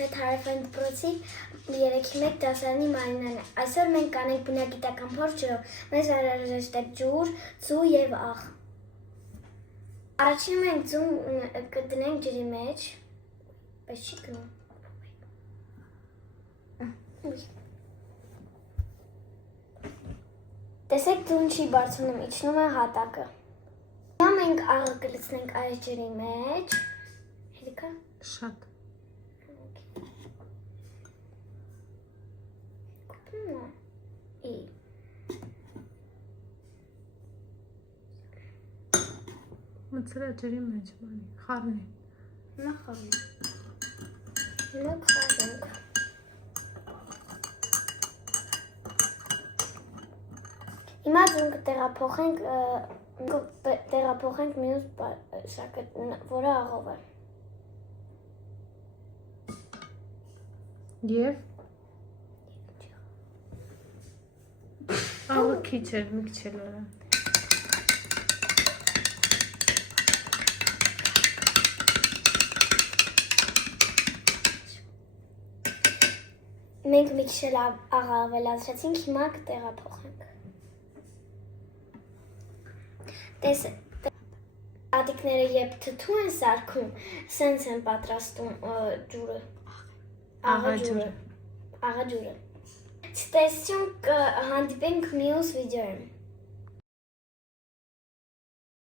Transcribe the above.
հետ հարավային դպրոցի 3-1 դասարանի Մարինան է։ Այսօր մենք կանենք բնագիտական փորձ ջրով։ Մեզ անհրաժեշտ է ջուր, ձու եւ աղ։ Առաջինը մենք ձուն կդնենք ջրի մեջ։ Բայց չի գնում։ Տեսեք ձուն չի բարձրանում, իջնում է հատակը։ Հիմա մենք աղը կլցնենք այս ջրի մեջ։ Հերիքա։ Շատ։ Ի։ Մցրա ջրի մեջ, մանի, խառնի։ Հիմա խառնենք։ Հիմա խառնենք։ Հիմա ձուն կտեղափոխենք մյուս շակը, որը աղով է։ Եվ աղը քիչ էր, մի քիչ էլ արա։ Մենք մի քիչ էլ աղ ավելացրեցինք, հիմա կտեղափոխենք։ Տատիկները երբ թթու են սարքում, սենց են պատրաստում ջուրը, աղաջուրը։ Ցտեսություն կհանդիպենք մյուս վիդեոյում։